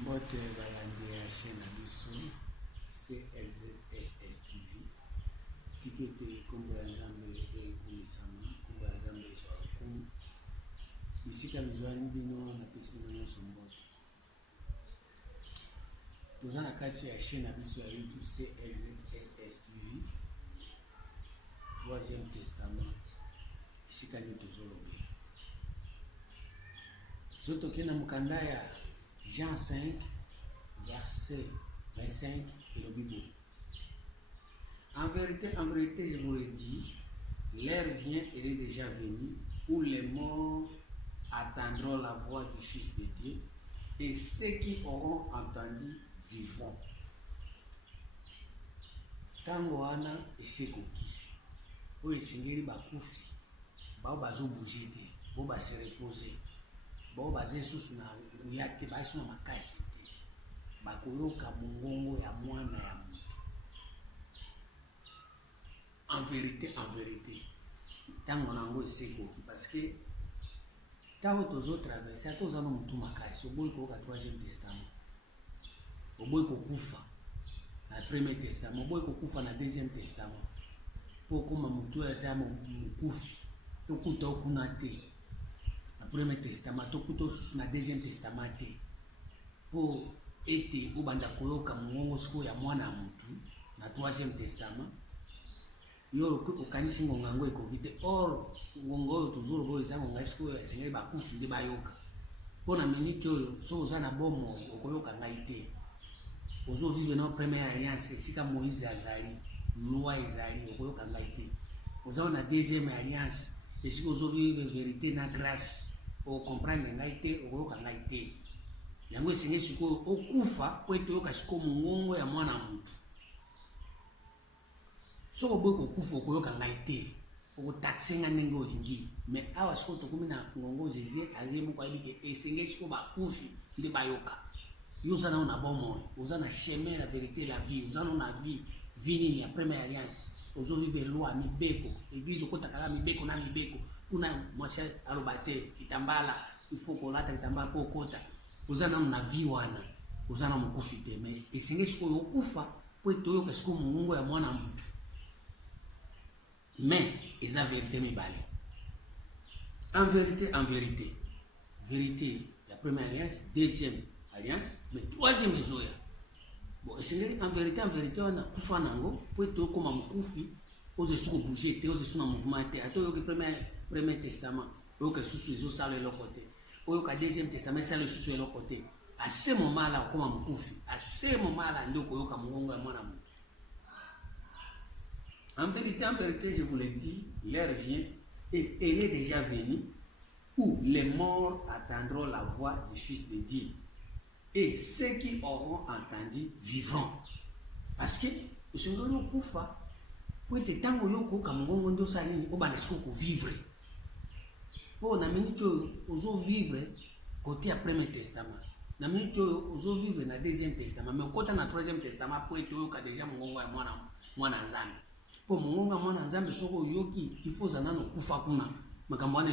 Bote balandi ya chaîne biso CLZSS TV tikete kombo ya Nzambe ekumisama kombo ya Nzambe ezwaka kumu bisika bizwani bino na pesi bino nyonso mbote toza na kati ya chaîne biso ya YouTube CLZSS TV Troisième Testament esika nio tozolobela so tokenda mokanda ya Jean 5, verset 25 et le Bible. En vérité, je vous le dis, l'heure vient, elle est déjà venue, où les morts attendront la voix du Fils de Dieu, et ceux qui auront entendu vivront. Tango wana esekoki, oyo esengeli bakufi, bao bazobouge te, bo base reposer. Bo baze susu na uyate baso na makasi te bakoyoka mongongo ya mwana ya mutu en vérité tango nango esekoki parce que tango tozo traverser toza no mutu makasi oboyi koyoka Troisième Testament oboyi kokufa na Premier Testament oboyi kokufa na Deuxième Testament po koma mutu ya mukufi tokuta okuna te Premier Testament tokuto susu na Deuxième Testament te po ete obanda koyoka mongongo siko ya mwana mutu na Troisième Testament yo okanisi ngonga ngo ekoki te or ngonga oyo tozolo boyo eza ngonga siko ya Seigneur bakufi nde bayoka po na minute oyo so oza na bomo okoyoka ngai te ozo vivre na Première Alliance esika Moïse azali loi ezali okoyoka ngai te oza na Deuxième Alliance esika ozo vivre vérité na grâce o comprendre ngai te okoyoka ngai te yango esengi sikoyo okufa po ete oyoka siko mongongo ya mwana mutu soko boyi kokufa okoyoka ngai te okotaxe nga ndenge olingi mais awa siko tokomi na ngongo Jésus alie moko ayebi ke esengi siko bakufi nde bayoka yo oza nao na bomoi oza na chemin la vérité la vie oza nao na vie nini ya Première Alliance ozovive loi mibeko église okotakaka mibeko na mibeko kuna mwasi aloba te kitambala ifo kolata kitambala po okota oza nano na vie wana oza na mokufi te mais esengi sikoyo okufa po ete oyoka sikoyo mongongo ya mwana mutu mais eza vérité mibale en vérité ya Première Alliance Deuxième Alliance mais Troisième ezoya bon esengeli en vérité wana kufa nango po ete okoma mokufi oze siko bouger te oze suna mouvement te ato yoki Premier Testament oyoka susu ezosala eloko te oyoka Deuxième Testament esala susu eloko te à ce moment là okoma mokufi à ce moment là nde okoyoka mongongo ya mwana mutu en vérité je vous le dis l'heure vient et elle est déjà venue où les morts attendront la voix du Fils de Dieu et ceux qui auront entendu vivront parce que osengeli okufa po ete ntango oyokoyoka mongongo nde osala nini obanda siko kovivre po na minute oyo ozovivre kote ya Premier Testament na minute oyo ozovivre na Deuxième Testament mais okota na Troisième Testament po ete oyoka deja mongongo ya mwana Nzambe po mongongo ya mwana Nzambe soko oyoki ifo oza nano okufa kuna makambo wana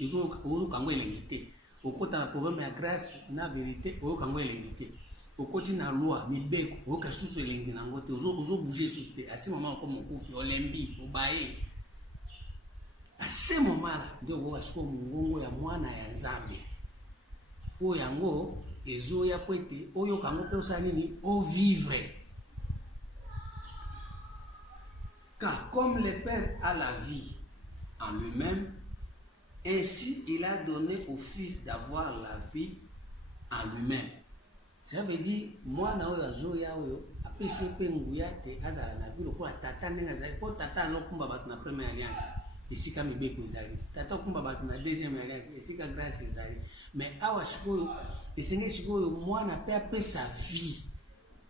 ezoyoka ngo elengi te okota na problème ya grâce na vérité oyoka ngo elengi te okoti na loi mibeko oyoka susu elengi nango te ozobouge susu te à ce moment okoma mokufi olembi obaye à ce moment là nde okoyoka sikoyo mongongo ya mwana ya Nzambe oyo yango ezoya po ete oyoka yango mpe osala nini ovivre car comme le Père a la vie en lui-même ainsi il a donné au Fils d'avoir la vie en lui-même. Ça veut dire mwana oyo azoya oyo apesi mpe nguya te azala na vie lokola tata ndenge azali po tata azokumba bato na Première Alliance esika mibeko ezali tata okumba bato na Deuxième Alliance esika grâce ezali mais awa sikoyo esengeli sikoyo mwana mpe apesa vie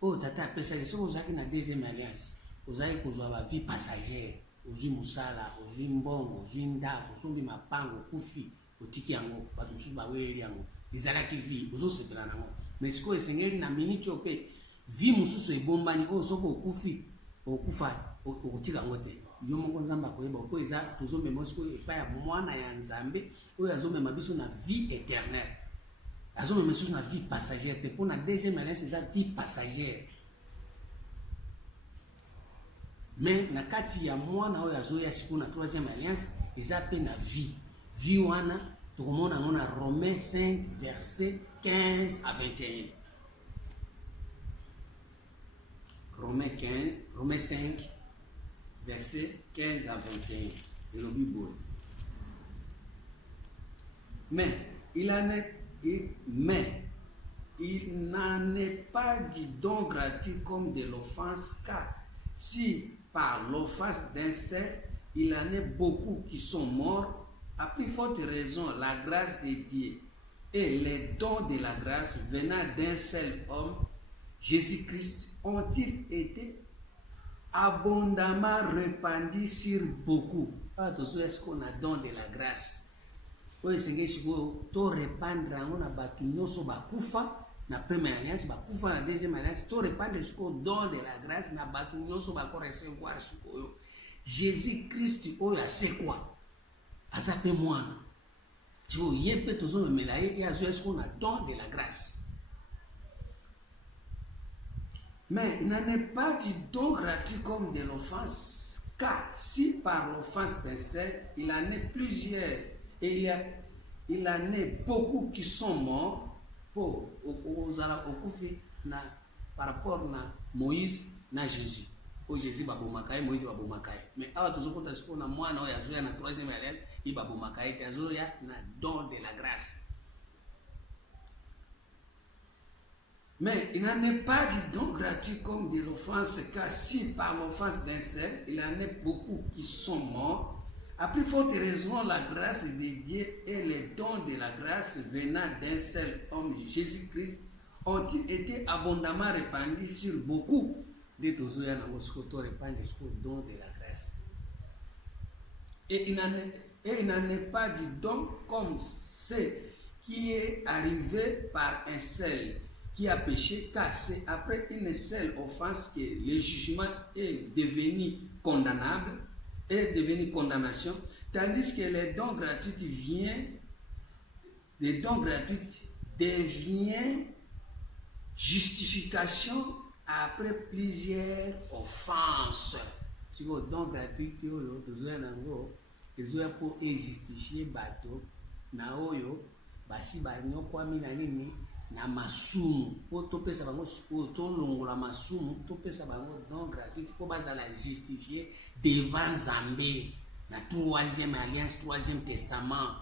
oyo tata apesaki soki ozalaki na Deuxième Alliance ozalaki kozwa ba vie passagère ozwi mosala ozwi mbongo ozwi ndako osombi mapango okufi otiki yango bato mosusu baweleli yango ezalaki vie ozosepela nango mais sikoyo esengeli na minute oyo mpe vie mosusu ebombani oyo soki okufi okufa okotika yango te yo moko Nzambe akoyeba po eza tozomema sikoyo epai ya mwana ya Nzambe oyo azomema biso na vie éternelle azo me sous na vie passagère te pour la deuxième alliance c'est ça vie passagère. Mais na kati ya mwana oyo azo ya siku na troisième alliance eza pe na vie. Vie wana tokomona ngona Romains 5 verset 15 à 21. Romains 5 verset 15 à 21. Et le Bible. Mais il n'en est pas du don gratuit comme de l'offense, car si par l'offense d'un seul, il en est beaucoup qui sont morts, à plus forte raison, la grâce de Dieu et les dons de la grâce venant d'un seul homme, Jésus-Christ, ont-ils été abondamment répandus sur beaucoup. Ah, tout ce qu'on a don de la grâce. Oui, c'est que je veux répandre on a battu nous sur bakufa na première alliance, bakufa na deuxième alliance, tout répandre sur don de la grâce na battu nous sur bakor recevoir sur Jésus-Christ. Oh, c'est quoi? Azape moi. Tu vois, il peut toujours me mélanger et à ce qu'on a don de la grâce. Mais il n'en est pas du don gratuit comme de l'offense, car si par l'offense d'un seul, il en est plusieurs, et il en est beaucoup qui sont morts pour par rapport à Moïse na Jésus. Au Jésus babomakaye, Moïse babomakaye. Mais à tout ce qu'on a moi na oya na troisième alliance, il babomakaye, tazoya na don de la grâce. Mais il n'en est pas du don gratuit comme de l'offense, car si par l'offense d'un seul, il en est beaucoup qui sont morts, à plus forte raison, la grâce de Dieu et les dons de la grâce venant d'un seul homme, Jésus-Christ, ont-ils été abondamment répandus sur beaucoup de tous ceux qui ont répandu sur le don de la grâce. Et il n'en est pas du don comme ce qui est arrivé par un seul qui a péché, car c'est après une seule offense que le jugement est devenu condamnable, est devenu condamnation, tandis que les dons gratuits deviennent justification après plusieurs offenses. Si vous don gratuit, ils ont pour justifier bateau, na oyo, basi banyo kwa mina nini. Na masumu po topesa bango to longola masumu topesa bango don gratuit po bazala justifier devant Nzambe na troisième alliance, troisième testament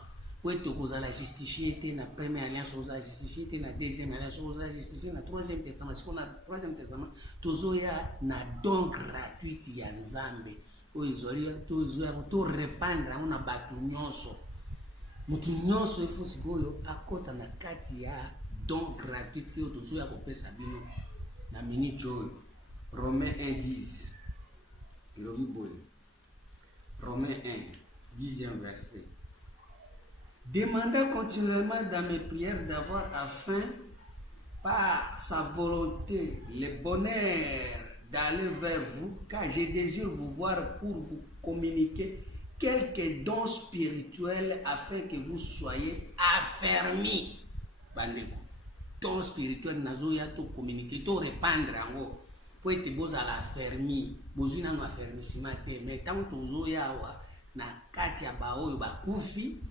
po tokozala justifier te na première alliance, oza justifier te na deuxième alliance, oza justifier na troisième testament. Si on a troisième testament tozoya na don gratuit ya Nzambe oyo izoli tozoya to répandre na batu nyonso. Mutu nyonso ifo sikoyo akota na kati ya don gratuit yo tozoya kopesa bino na minute oyo. Romains 1:10. Ilobi boye. Romains 1, 10e verset. Demandez continuellement dans mes prières d'avoir afin par sa volonté le bonheur d'aller vers vous, car je désire vous voir pour vous communiquer quelques dons spirituels afin que vous soyez affermis. Bandeko. Don spirituel nazoya to communiquer to répandre ango po ete bozala affermi bozina no affermissement te mais tant tozoya wa na kati ya baoyo bakufi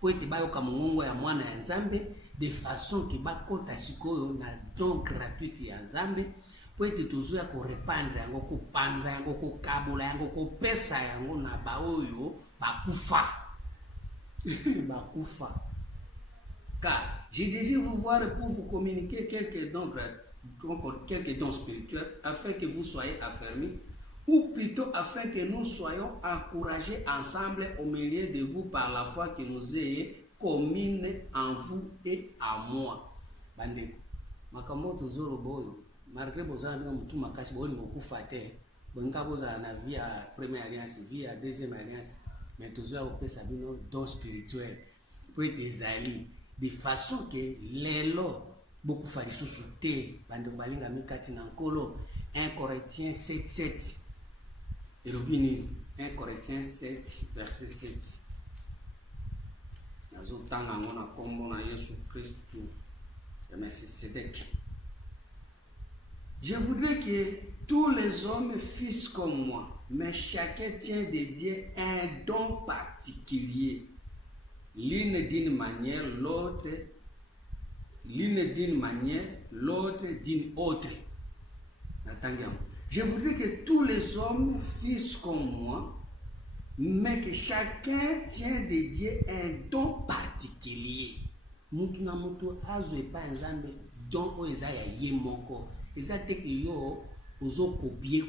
po ete bayoka mongongo ya mwana ya Nzambe de façon que bakota sikoyo na don gratuit ya Nzambe po ete tozoya ko répandre yango ko panza yango ko kabola yango ko pesa yango na baoyo bakufa bakufa. Car je désire vous voir pour vous communiquer quelques dons spirituels afin que vous soyez affermis, ou plutôt afin que nous soyons encouragés ensemble au milieu de vous par la foi que nous ayons commune en vous et à moi. Bandeko, makambo tozoro boyo, malgré bozana bino mutu makasi boli bokufa te, bonga bozana na via première alliance, via deuxième alliance, mais tozoya opesa bino dons spirituels pour être ezali de façon que lelo beaucoup fali sous-souté bande balinga mikati na nkolo. 1 Corinthiens 7:7 et le 1 Corinthiens 7 verset 7 nazo tanga ngona kombo na Yesu Kristo ainsi, c'était je voudrais que tous les hommes fussent comme moi, mais chacun tient de Dieu un don particulier. L'une d'une manière, l'autre d'une autre. Je voudrais que tous les hommes fussent comme moi, mais que chacun tient de Dieu un don particulier. Mutu na mutu azo epa nzambe don oyo eza ya ye moko. Eza te ke yo ozo copier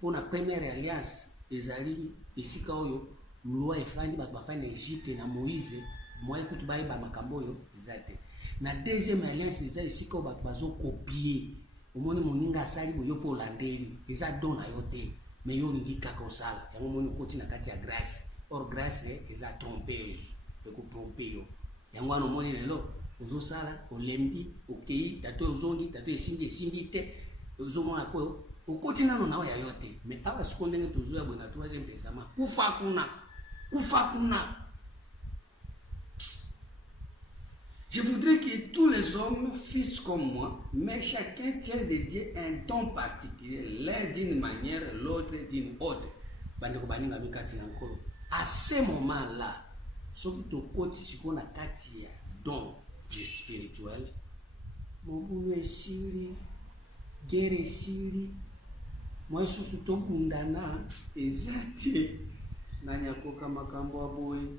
pour la première alliance ezali esika oyo loi efandi bato bafandi na Egypte na Moïse moi ekutu bayeba makambo oyo eza te. Na deuxième alliance eza esika oyo bato bazo copier omoni moninga asali boyo mpo olandeli eza don na yo te mais yo olingi kaka osala yango omoni okoti na kati ya grâce. Or grâce eza trompeuse ekotrompe yo yango wana omoni lelo ozosala olembi okei tato ozongi tato esimbi te ozomona po okoti nano na oya yo te. Mais awa siko ndenge tozoya boye na troisième testament kufa kuna. Je voudrais que tous les hommes fussent comme moi, mais chacun tient de Dieu un don particulier, l'un d'une manière, l'autre d'une autre. À ce moment-là, sauf que côté ce qu'on a katia don spirituel, mon boulot est siri, guerre est siri, moi je suis tout mundana, ezate, nanyakoka makambo aboye.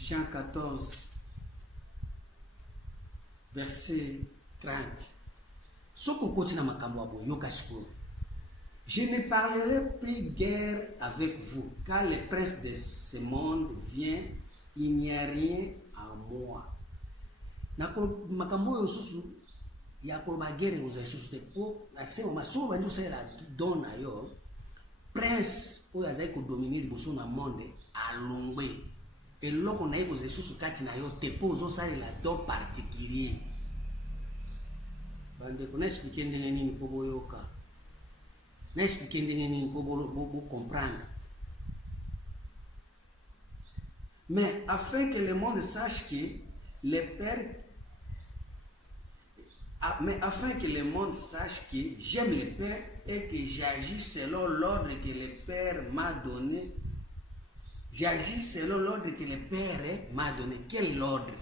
Jean 14, verset 30. Je ne parlerai plus guère avec vous, car le prince de ce monde vient, il n'y a rien en moi. Makambo yosusu ya koloba guerre oza yosusu te po na se moment so banjo sala don na yo prince oyo azali ko dominer liboso na monde alongwe. Et là, on a eu des choses qui te posent la don particulier. On a expliqué pour comprendre. Mais afin que le monde sache que j'aime le Père et que j'agis selon l'ordre que le Père m'a donné. J'agis selon l'ordre que le Père m'a donné. Quel ordre?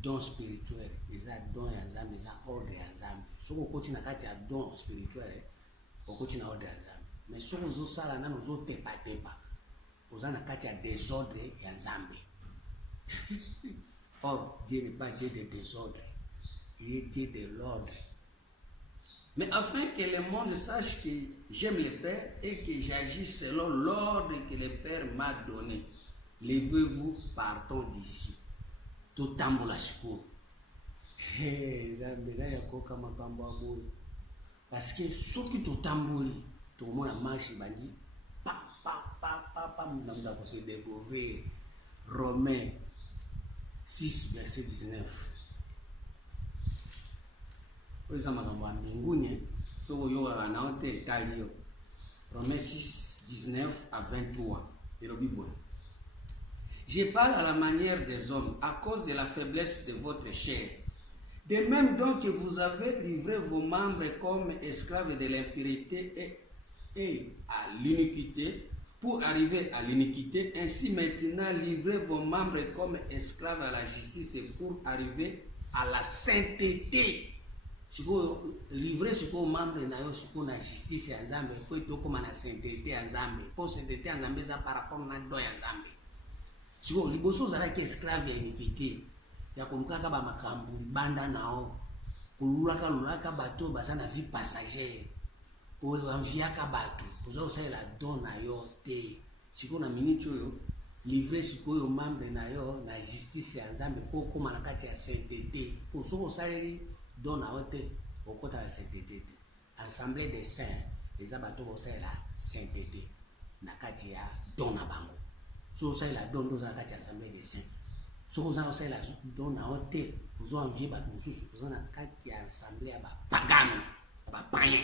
Don spirituel. Les dons et ensemble, les ordres et ensemble. Si vous continuez à faire don spirituel, vous continuez à ordre et ensemble. Mais si vous avez ça, vous avez pas. Vous avez des désordres et ensemble. Or, Dieu n'est pas Dieu de désordre. Il est Dieu de l'ordre. Mais afin que le monde sache que j'aime le Père et que j'agis selon l'ordre que le Père m'a donné, levez-vous, partons d'ici. Totambola shiko. Zambela ya koka makambo aboye. Parce que ceux qui totamboli, tout le monde a marché bandi, mnamda ko se découvrir. Romains 6 verset 19. Romains 6, 19 à 23. Je parle à la manière des hommes à cause de la faiblesse de votre chair. De même donc que vous avez livré vos membres comme esclaves de l'impureté et à l'iniquité pour arriver à l'iniquité, ainsi maintenant livrez vos membres comme esclaves à la justice pour arriver à la sainteté. Siko livrer siko membre na yo siko na justice ya Nzambe po itokoma na sainteté ya Nzambe po sainteté ya Nzambe za par rapport na do ya Nzambe siko liboso zala ki esclave ya iniquité ya kolukaka ba makambu libanda nao kolulaka bato baza na vie passagère ko enviaka bato kozo osala don na yo te siko na minute oyo livrer siko yo membre na yo na justice ya Nzambe po koma na kati ya sainteté po soko saleli don na ote okota la sainteté. Assemblée des saints, les abato c'est la sainteté. Na kati ya don na bango. So c'est la don dans la kati assemblée des saints. So c'est la don na ote, vous envier ba mususu, vous na kati ya assemblée ba pagano, ba païen.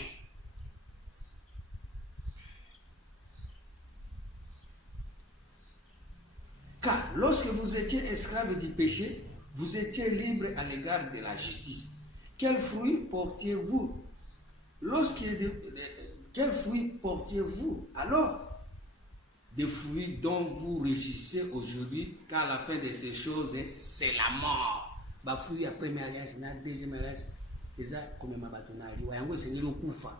Car lorsque vous étiez esclaves du péché, vous étiez libres à l'égard de la justice. Quel fruit portiez-vous? Quel fruit portiez-vous alors? Des fruits dont vous régissez aujourd'hui, car la fin de ces choses, c'est la mort. Ba fruit ya première alliance na deuxième alliance eza komema bato na liwa yango esengeli okufa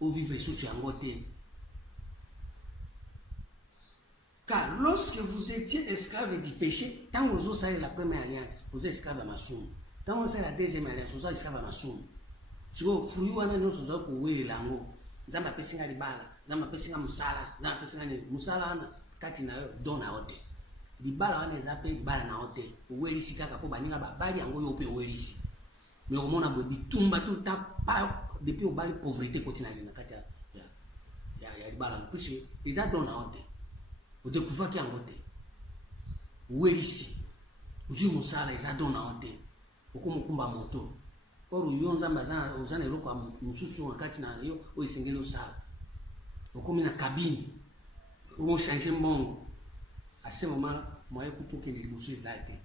ovivre susu yango te. Car lorsque vous étiez esclaves du péché, tant vous avez la première alliance, vous êtes esclaves à Massoum. Tant vous avez la deuxième alliance, vous êtes esclaves à Massoum. Si vous fruit wana nyonso za ko wela ngo, nzamba pesinga libala, nzamba pesinga musala, nzamba pesinga ni musala wana kati na yo dona ote. Libala wana ezape libala na ote. Owelisi kaka po baninga babali yango yo pe owelisi. Mais komona bo bitumba tout ta pa depuis obali pauvreté kotina na kati ya libala. Puisque eza dona ote. Vous découvrez qu'il y a un côté. Où est ici? Vous avez moussala, ils adonnent en côté. Vous avez un moto. Or, vous avez un katina, vous avez un sale. Vous avez une cabine. Vous avez changé de monde. À ce moment-là, moi, je peux que les boussons aient été.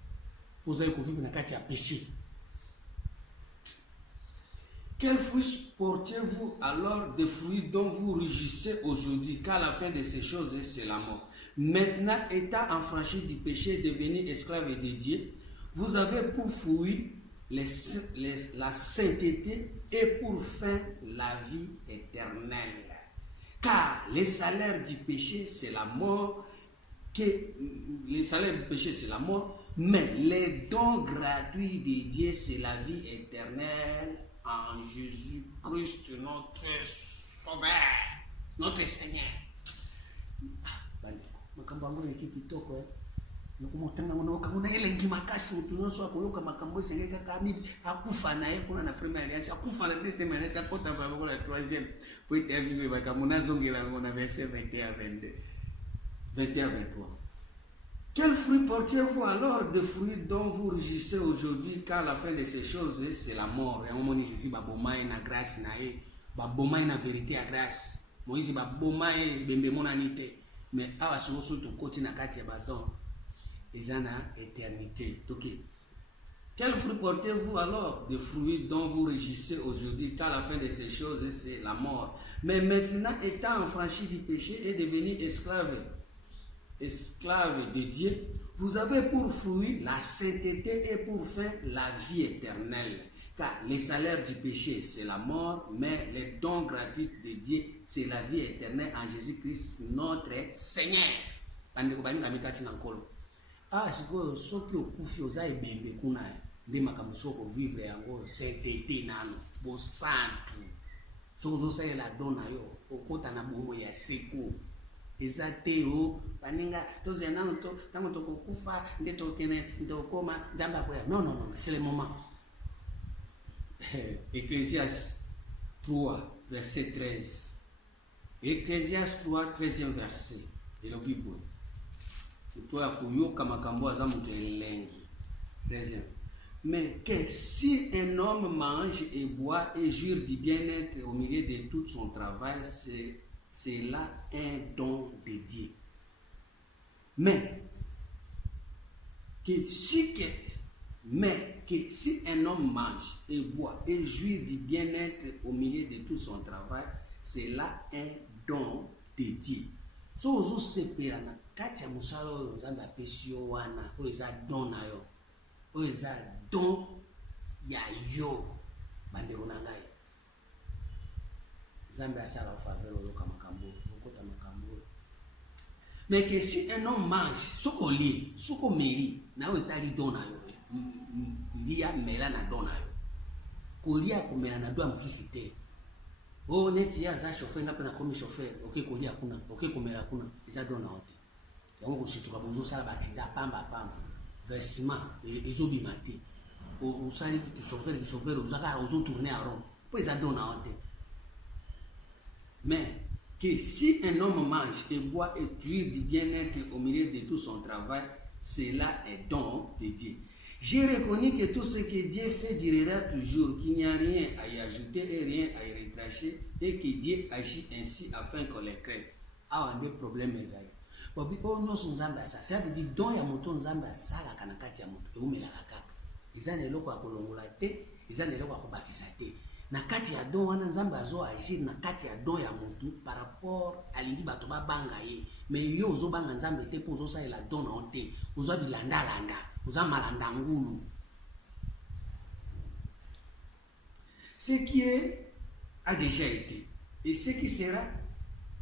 Vous avez vivre dans le péché. Quel fruit portez-vous alors des fruits dont vous rugissez aujourd'hui? Car la fin de ces choses, c'est la mort. Maintenant, étant affranchi du péché, devenu esclave de Dieu, vous avez pour fruit la sainteté et pour fin la vie éternelle. Car le salaire du péché, c'est la mort. Le salaire du péché, c'est la mort. Mais les dons gratuits de Dieu, c'est la vie éternelle en Jésus-Christ, notre Sauveur, notre Seigneur. Makambo yango eki kitoko nokomotanga ngono elengi makasi mutu nyonso akoyoka makambo esengeli kaka akufa na ye kuna na première alliance akufa na deuxième alliance akota bango na troisième po ete avive makambo nazongela yango na verset 21 22 21 23. Quel fruit portez-vous alors de fruits dont vous rugissez aujourd'hui, car la fin de ces choses, c'est la mort? Et on m'a dit, je suis babomai na grâce na ye, babomai na vérité à grâce. Moïse babomai bembe monanité. Mais à ce moment où côté na kati ya badon, ils en a éternité. Ok. Quel fruit portez-vous alors? Des fruits dont vous rugissez aujourd'hui, car la fin de ces choses, c'est la mort. Mais maintenant, étant affranchi du péché et devenu esclave de Dieu, vous avez pour fruit la sainteté et pour fin la vie éternelle. Car le salaire du péché, c'est la mort, mais les dons gratuits de Dieu, c'est la vie éternelle en Jésus-Christ, notre Seigneur. Ah, c'est que ceux qui ont confié aux aïbembe kuna, des makamusoko vivre yango sainteté nano, bo santu. Sozo sa la dona yo, okota na bomo ya seko. Ezate o, baninga toze nano to, tango to kokufa, nde to kene, ndo koma, nzamba kwa. Non, non, non, c'est le moment. Ecclésiaste 3, verset 13. Ecclésiaste 3, 13e verset. Et le Bible. Toi, kuyoka makambo azamuto elengi. 13e. Mais que si un homme mange et boit et jure du bien-être au milieu de tout son travail, c'est là un don de Dieu. Mais que si un homme mange et boit et jouit du bien-être au milieu de tout son travail, c'est là un don de Dieu. So ozo sepelana kati ya musala oyo nzambe apesi yo wana oyo eza don na yo oyo eza don ya yo bandeko na ngai nzambe asala faveur oyoka makambo okota makambo. Mais que si un homme mange soko lie soko meri na oyo etali don na yo lia mela na don na yo kolia komela na do ya mosusu te. Oh, neti ya za chauffeur ngape na komi chauffeur, ok kolia kuna, ok komela kuna, isa dona ote. Yango ko situka bozo sala batida pamba versement ezo bimate. O sali ki chauffeur ozaka ozo tourner à rond. Po isa dona ote. Mais que si un homme mange et boit et jouit du bien-être au milieu de tout son travail, cela est don de Dieu. J'ai reconnu que tout ce que Dieu fait durera toujours, qu'il n'y a rien à y ajouter et rien à y recracher, et que Dieu agit ainsi afin qu'on les crée. Ah, un des problèmes, babi o nyonso nzambe asala ça veut dire don ya moto nzambe asalaka na kati ya moto eumelaka kaka eza na eloko ya kolongola te eza na eloko ya kobakisa te na kati ya don wana nzambe azoagir na kati ya don ya motu par rapport alingi bato babanga ye mais yo ozobanga nzambe te mpo ozosalela don na yo te ozwa bilandalanda oza malanda ngulu. Ce qui est a déjà été et ce qui sera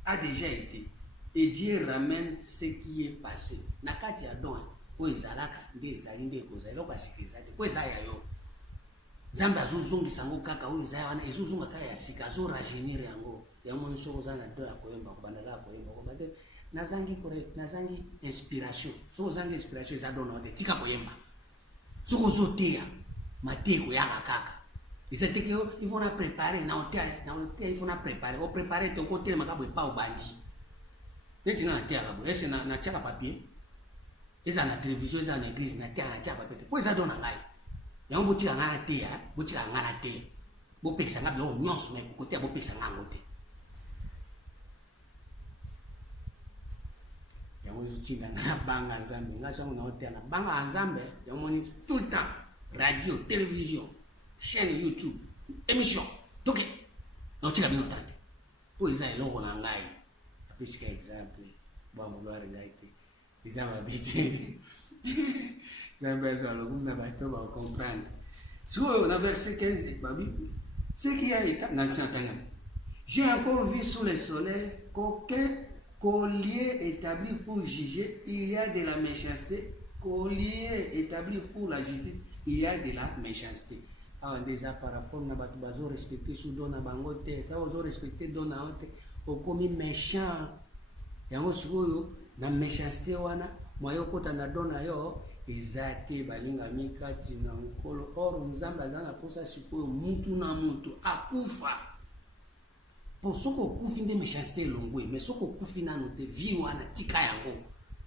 a déjà été et Dieu ramène ce qui est passé na kati ya don o ezalaka nde ezali nde ekozala eloko asikiriza te po eza ya yo nzambe azozongisa yango kaka oyo eza wana ezozonga kaka ya sika azorajeunir yango yango moni soko oza na don ya koyemba kobanda kaka koyemba koba te nazangi inspiration soko ozangi inspiration eza don na yo te tika koyemba soko ozoteya mateko yaka kaka eza teke il faut na préparer na oteya il faut na préparer o préparer te okotelema kabwe pa obandi neti nga nateyaka boye ese natiaka papier eza na télévision eza na église nateyaka natiaka papier te po eza don na ngai yango botika nga nateya botika nga nateya bopekisa nga biloko nyonso me koteya bopekisa nga yango te yango ezotinda nga na banga nzambe nga sango na oteya na banga nzambe yango moni tout le temps radio télévision chaîne YouTube émission toke naotika bino tante po eza eloko na ngai apesika exemple bwa molware ngai te eza mabe te nzambe azwala kumna bato bacomprendre sikoyo na verset 15 babi ce qui a été nansantanga j'ai encore vu sous le soleil qu'aucun collier établi pour juger il y a de la méchanceté collier établi pour la justice il y a de la méchanceté awa ndeza par rapport na bato bazo respecter sous don na bango te ça ozo respecter don na te okomi méchant yango sikoyo na méchanceté wana mwayo kota na don na yo eza te balingami kati na nkolo or nzambe aza na posa sikoyo mutu na mutu akufa po soko okufi nde méchanceté elongwe mais soko okufi nano te vie wana tika yango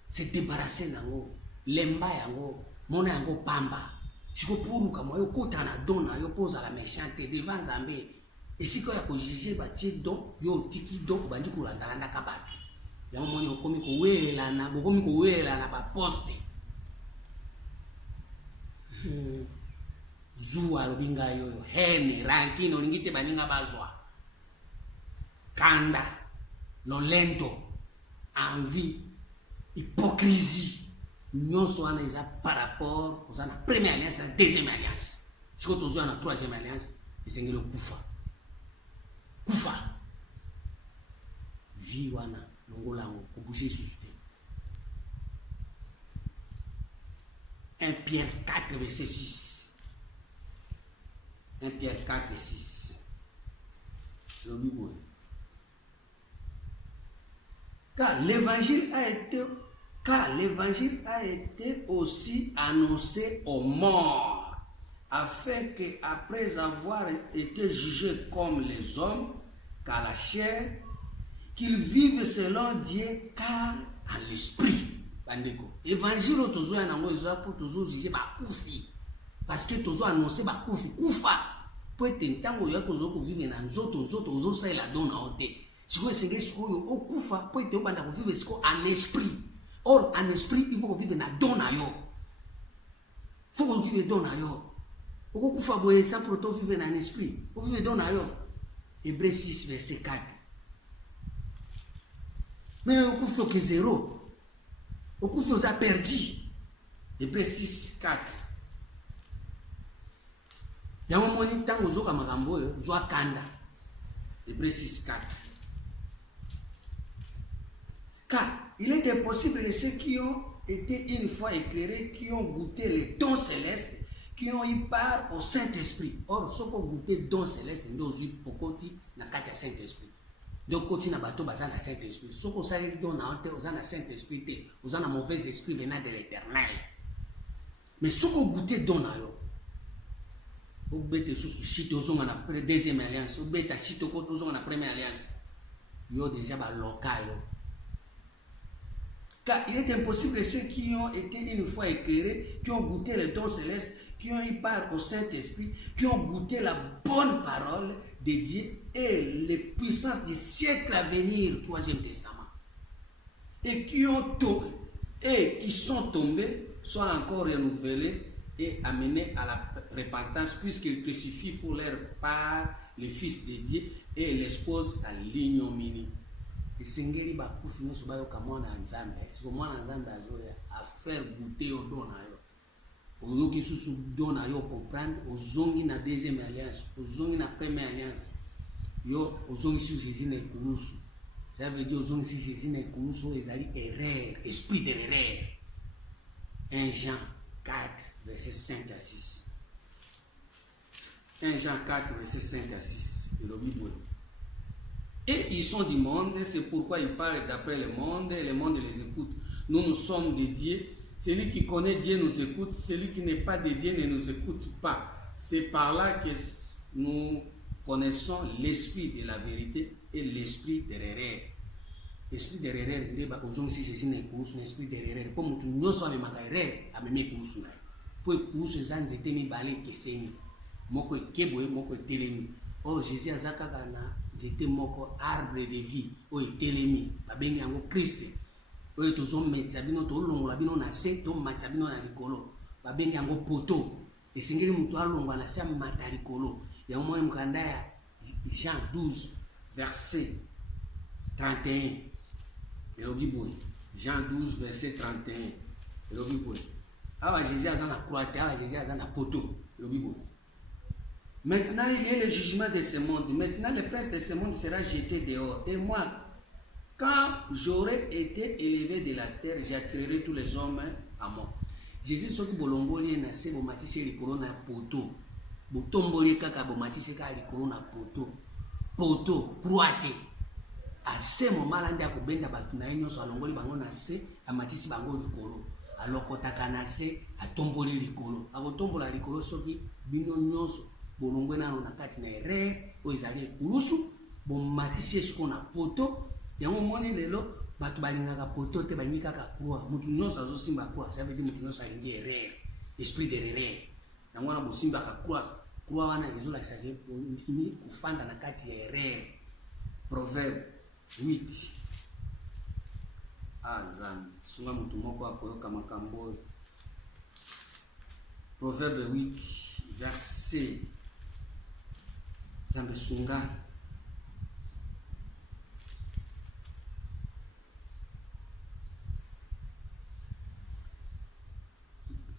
se débarrasser nango lemba yango mona yango pamba siko puruka mwayo kota na don na yo poza la méchante devant nzambe esika ya kojuge batie don yo otiki don obandi kolandalanda bato yango moni okomi kowelana bokomi kowelana baposte zuwa alobi ngai oyo hene rankine olingi te baninga bazwa kanda lolento envie hypocrisie nyonso wana eza par rapport oza na première alliance na deuxième alliance sikoyo tozwa na troisième alliance esengeli okufa kufa vie wana longola yango kobouge lisusu te 1 Pierre 4 verset 6 1 Pierre 4 6 lobi boye car l'évangile a été aussi annoncé aux morts, afin qu'après avoir été jugés comme les hommes, car la chair, qu'ils vivent selon Dieu, car en l'esprit. Bandeko. Évangile tozo ya nango ezo pour tozo juger ba kufi. Parce que tozo annoncer ba kufi kufa. Po etentango ya kozo ko vivre na nzoto ozo sa la dona ote. Siko esenge siko yo okufa po ete obanda ko vivre siko en esprit. Or, en esprit, il faut vivre na don na yo. Il faut vivre don na yo. Oko kufa boye sans pour toi vivre en esprit. Faut vivre don na yo. Hébreux 6 verset 4. Mais au kufa que 0. Au kufa vous a perdu. Hébreux 6 4. Yango moni tango zoka makambo yo, zo kanda. Hébreux 6 4. Car il est impossible que ceux qui ont été une fois éclairés, qui ont goûté les dons célestes, qui ont eu part au Saint-Esprit. Or, ceux qui ont goûté les dons célestes, ils ont eu pokoti na kati ya Saint-Esprit. Donc, koti na bato baza na Saint-Esprit. Ceux qui ont sali don na honte, ils ont na Saint-Esprit, ils ont na mauvais esprit venant de l'Éternel. Mais ceux qui ont goûté don na yo, vous bête sous chite aux hommes na deuxième alliance, vous bête chite aux hommes na première alliance. Yo déjà ba local yo. Car il est impossible que ceux qui ont été une fois éclairés, qui ont goûté les dons célestes, qui ont eu part au Saint-Esprit, qui ont goûté la bonne parole de Dieu et les puissances du siècle à venir, 3e Testament. et qui sont tombés soient encore renouvelés et amenés à la repentance, puisqu'ils crucifient pour leur part le Fils de Dieu et l'exposent à l'ignominie. esengeli bakufi nyonso bayoka mwana ya nzambe siko mwana ya nzambe azoya afaire goûter yo do na yo oyoki susu do na yo comprendre ozongi na deuxième alliance ozongi na première alliance yo ozongi si Jésus na ekulusu ça veut dire ozongi si Jésus na ekulusu ezali erreur esprit de l'erreur 1 Jean 4 verset 5 à 6 1 Jean 4 verset 5 à 6 le Bible. Et ils sont du monde, c'est pourquoi ils parlent d'après le monde et le monde les écoute. Nous sommes de Dieu. Celui qui connaît Dieu nous écoute, celui qui n'est pas de Dieu ne nous écoute pas. C'est par là que nous connaissons l'esprit de la vérité et l'esprit de l'erreur. Esprit de l'erreur, il y a aussi Jésus na ekulusu na esprit de l'erreur. Pour mutu nyonso amemaka erreur, amemi ekulusu na yo. Po ekulusu eza nzete mibale ekeseni. Moko ekeboye, moko etelemi. Oh Jésus azakaka na nzete moko arbre de vie oyo etelemi babengi yango Christ oyo tozometisa bino tolongola bino na se tomatisa bino na likolo babengi yango poto esengeli mutu alongwa na se amata likolo yango moni mokanda ya Jean 12 verset 31 elobi boye. Jean 12 verset 31 elobi boye. awa Jésus aza na croix te awa Jésus aza na poto elobi boye. Maintenant, il y a le jugement de ce monde. Maintenant, le prince de ce monde sera jeté dehors. Et moi, quand j'aurai été élevé de la terre, j'attirerai tous les hommes à moi. Jésus soki bolongoli na se bomatisi likolo na poto. Botomboli kaka bomatisi ka likolo na poto. Poto croate. A ce moment là ndia kobenda batu na nyonso alongoli bango na se amatisi bango likolo. Alokotaka na se atomboli likolo. Akotombola likolo soki bino nyonso bolongwe nano na kati na erreur oyo ezali ekulusu bomatisi esiko na poto yango moni lelo bato balingaka poto te balingi kaka croix mutu nyonso azosimba croix ça veut dire mutu nyonso alingi erreur esprit de l'erreur yango wana bosimbaka croix wana ezolakisa ke ondimi kofanda na kati ya erreur. Proverbe 8 azambe sunga mutu moko akoyoka makambo oyo. Proverbe 8 verset Zambe sunga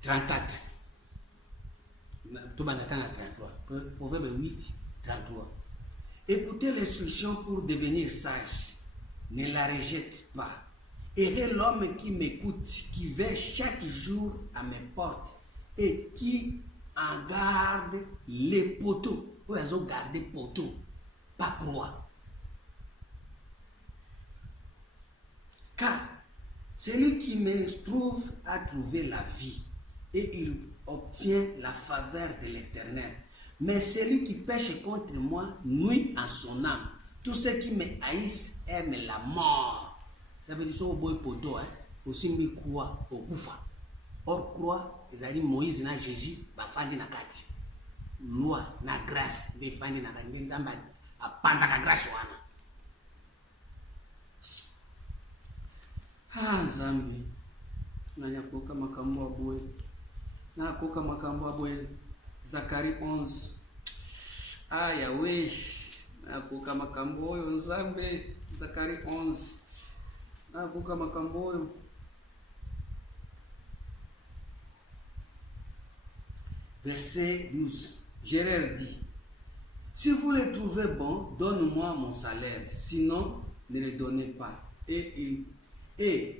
34 tout banata na 33 Proverbe 8 33. Écoutez l'instruction pour devenir sage, ne la rejette pas. Heureux l'homme qui m'écoute, qui veille chaque jour à mes portes et qui en garde les poteaux. Oyo azo garder poteau, pas croix. Car celui qui me trouve a trouvé la vie et il obtient la faveur de l'Éternel. Mais celui qui pêche contre moi nuit à son âme. Tous ceux qui me haïssent aiment la mort. Ça veut dire que boy poto, aussi mi croix au kufa. Or croix, ezali Moïse na Jésus, bafandi na kati. Loi na grâce defandi na kati nzamba apanza ka grâce wana. Zambi na yakoka makambo aboye. Na koka makambo aboye. Zakari 11. Yahweh. Na koka makambo oyo nzambe. Zakari 11. Na koka makambo oyo. Verset 12. Je leur dis, si vous le trouvez bon, donne-moi mon salaire, sinon ne le donnez pas. Et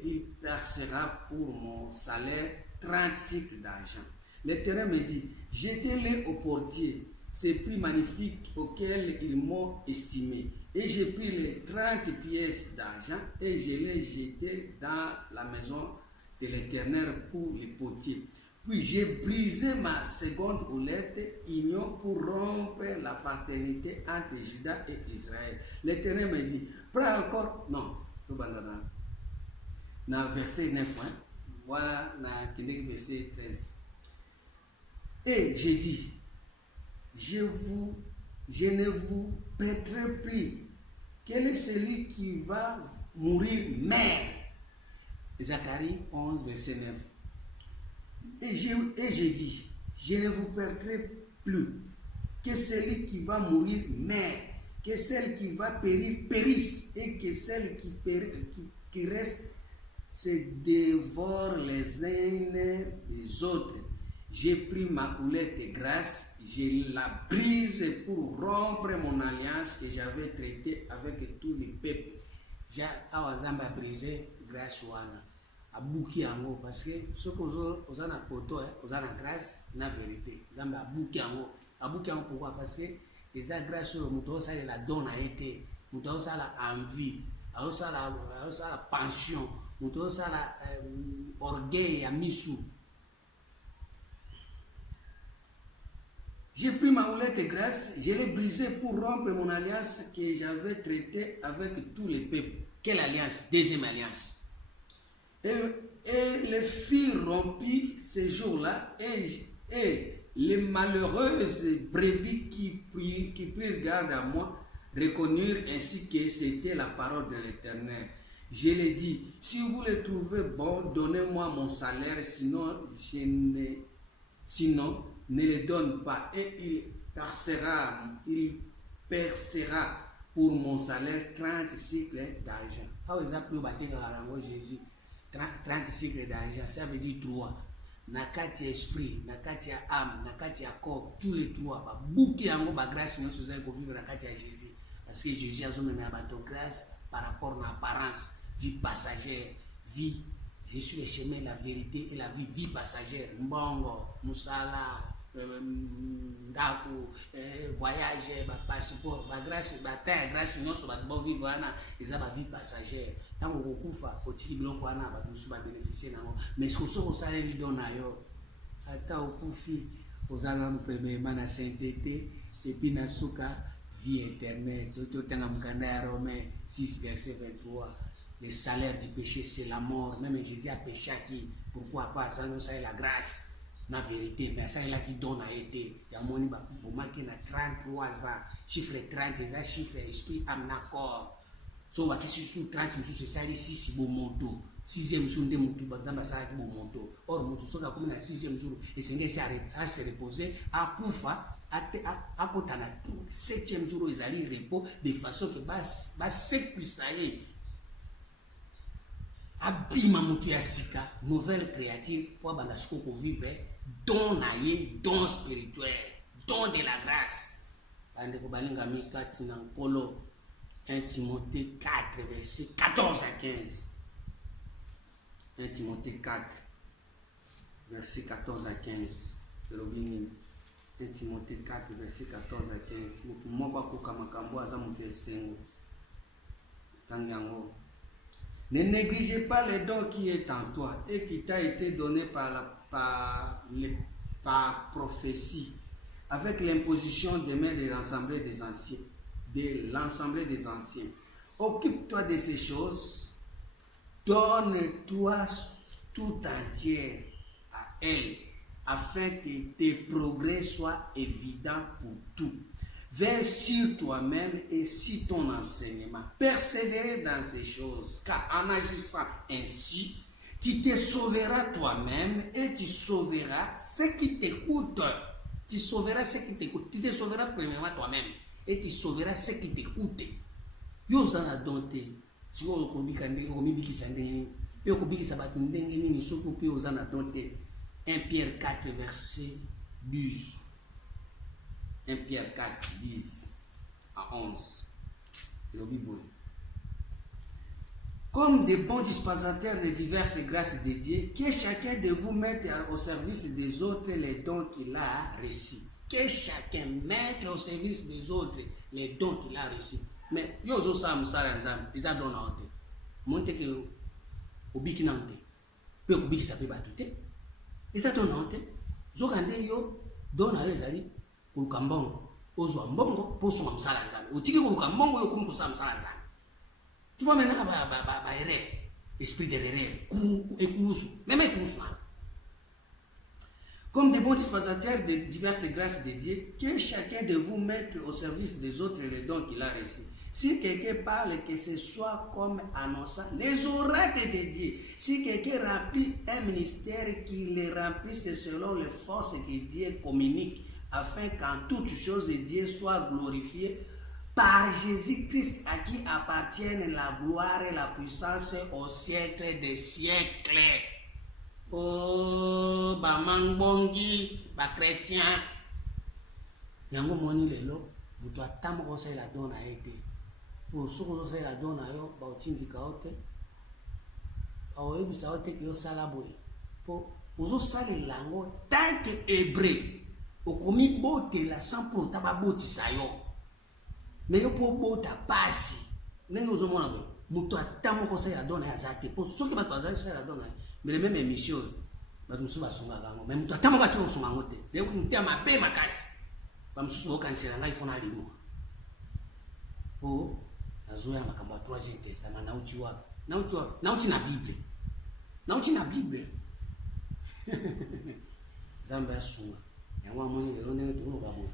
il percera pour mon salaire 30 cycles d'argent. L'Éternel me dit, jetez-les au portier, ces prix magnifiques auxquels ils m'ont estimé. Et j'ai pris les 30 pièces d'argent et je les jeté dans la maison de l'Éternel pour les potiers. Puis j'ai brisé ma seconde houlette, union pour rompre la fraternité entre Juda et Israël. L'Éternel me dit, prends encore, non, dans verset 9, voilà, dans verset 13. Et j'ai dit, je ne vous paierai plus. Quel est celui qui va mourir mère Zacharie 11, verset 9. Et j'ai dit, je ne vous perdrai plus, que celui qui va mourir meure, que celle qui va périr périsse, et que celle qui reste se dévore les uns les autres. J'ai pris ma houlette de grâce, je la brise pour rompre mon alliance que j'avais traitée avec tous les peuples. J'ai Awazamba brisé grâce wana. Abuki yango parce que ce que vous avez poto, vous avez grâce, la vérité. Zamba abuki yango. Abuki yango pourquoi? Parce que les grâce sur muto ça la donne a été, muto ça la envie, ça la pension, muto ça la orgueil à misou. J'ai pris ma houlette de grâce, je l'ai brisée pour rompre mon alliance que j'avais traitée avec tous les peuples. Quelle alliance? Deuxième alliance. Et les filles rompues ce jour-là, et les malheureuses brebis qui prirent garde à moi reconnurent ainsi que c'était la parole de l'Éternel. Je l'ai dit, si vous le trouvez bon, donnez-moi mon salaire, sinon ne le donne pas. Et il percera pour mon salaire 30 cycles d'argent. Ah, ils appellent Jésus 30 cycles d'argent, ça veut dire 3. Nakati esprit, nakati âme, nakati corps, tous les trois. Bouquet en gros, grâce nous sommes qu'on vivre nakati Jésus. Parce que Jésus a mis à bateau grâce par rapport à l'apparence, vie passagère, vie. Je suis le chemin, la vérité et la vie passagère. Mbongo, Moussala, Ndako, voyage, passeport, grâce, terre, grâce, nous sommes bon vivre, ils ont vie passagère. Tant que vous fa otiki biloko wana ba musu ba bénéficier nango mais ce que so osala li dona yo ata okufi ozala mpebe mana sainteté et puis nasuka vie éternelle to tanga mukanda ya Romains 6 verset 23. Le salaire du péché c'est la mort. Même Jésus a péché qui pourquoi pas ça nous ça la grâce la vérité mais ça là qui donne a été ya moni ba pour marquer na 33 ans chiffre 30 ça chiffre esprit âme corps. So qui sur 30 jours c'est ça ici si bon monto 6e jour de monto par exemple ça qui bon monto or monto so comme na 6e jour et c'est à se reposer à kufa à kotana 7e jour ils allaient repos de façon que bas sécurisé abima mutu ya sika nouvelle créature pour bandasiko ko vivre don naye don spirituel don de la grâce ande ko balinga mi kati na nkolo 1 Timothée 4, verset 14 à 15. 1 Timothée 4, verset 14 à 15. 1 Timothée 4, verset 14 à 15. Ne négligez pas les dons qui est en toi et qui t'a été donné par prophétie, avec l'imposition des mains de l'Assemblée des anciens. De l'ensemble des anciens. Occupe-toi de ces choses, donne-toi tout entière à elle, afin que tes progrès soient évidents pour tout. Veille sur toi-même et sur ton enseignement. Persévérer dans ces choses, car en agissant ainsi, tu te sauveras toi-même et tu sauveras ceux qui t'écoutent. Tu sauveras ceux qui t'écoutent. Tu te sauveras premièrement toi-même. Et tu sauveras ceux qui t'écoutent. Yo zana donté. Si on kobika ndenge komibikisa ndenge. Pe kobikisa batu ndenge nini soko pe ozana donté. 1 Pierre 4 verset 10. 1 Pierre 4 10 à 11. Le Bible. Comme des bons dispensateurs de diverses grâces de Dieu, que chacun de vous mette au service des autres les dons qu'il a reçus. Que chacun mette au service des autres les dons qu'il a reçus. Mais yo zo sa musala nzambe ils a donné honte. Monte que obiki nante. Pe obiki sa pe batute. Ils a donné honte. Zo kande yo dona ezali pour kambongo. Ozo mbongo pour so musala nzambe. Otiki ko kambongo yo kumko sa musala nzambe. Tu vois maintenant ba erreur, esprit de erreur, ekurusu, même ekurusu. Comme des bons dispensateurs de diverses grâces de Dieu, que chacun de vous mette au service des autres les dons qu'il a reçus. Si quelqu'un parle, que ce soit comme annonçant les oracles de Dieu. Si quelqu'un remplit un ministère, qu'il les remplisse selon les forces que Dieu communique, afin qu'en toutes choses Dieu soit glorifié par Jésus-Christ, à qui appartiennent la gloire et la puissance au siècle des siècles. Oh, ba mangbongi, ba chrétien. Yango moni lelo, mutu atamo kosa la dona ete. Pour ceux qui la dona yo, ba otindika ote. Ba oyebisa ote ki yo sala boye. Po ozo sala lango tant que hébreu. Okomi bote la sans pour tababotisa yo. Mais yo po bota pasi. Ndenge ozomona boye. Mutu atamo kosa la dona ya zate. Po ceux qui ba kosa la dona. Mais les mêmes émissions, bamusu basunga kango. Mais mutu atamo ba tino sunga ngote. De mutu ma pe makasi. Bamusu okansela ngai fona limo. Po nazoya makambo ya 3e testament nauti wapi? Nauti na Bible. Nauti na Bible. Zamba ya sunga. Yango amoni lelo ndenge tolo babo.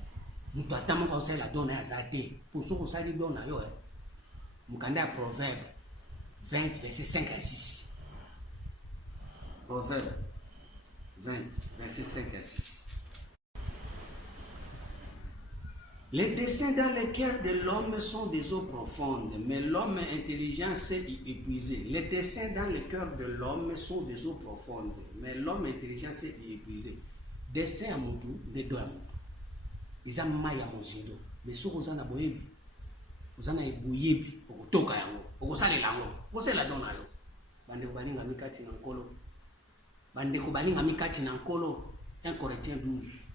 Mutu atamo ka osala dona ya zate. Pour ceux qui osali dona yo mukanda ya Proverbe 20 verset 5 à 6. Proverbe 20 verset 5 à 6. Les desseins dans le cœur de l'homme sont des eaux profondes, mais l'homme intelligent sait y épuiser. Les desseins dans le cœur de l'homme sont des eaux profondes, mais l'homme intelligent sait y épuiser. Dessein à mutu, des doigts à mutu. Ils ont maille à mon zindo, mais ceux qui ont na boyebi, vous en avez boyebi, au toka yango, au sale lango, au sale la dona yo. Bande kubalinga mikati na nkolo. Bande kubalinga mikati na nkolo. 1 Corinthiens 12.